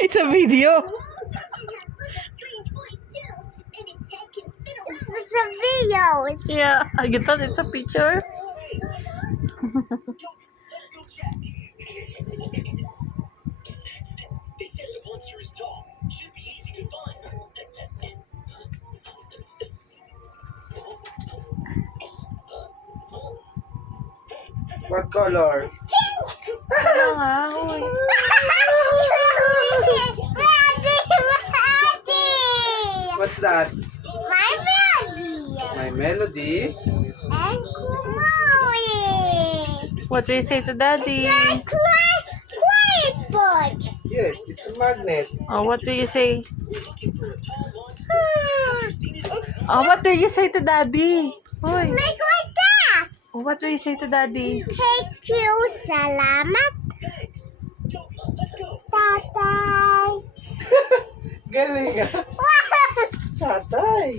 It's a video. It's a video. Yeah, I thought it's a picture. They said the monster is tall. Should be easy to find. What color? Ano nga, uy. What's that? My melody. My melody. And Kumari. What do you say to daddy? Quiet book. Yes, it's a magnet. Oh, what do you say? Oh, what do you say to daddy? Uy. Make like that. Oh, what do you say to daddy? Thank you. Salamat. Tatay. Galing ah. Tatay.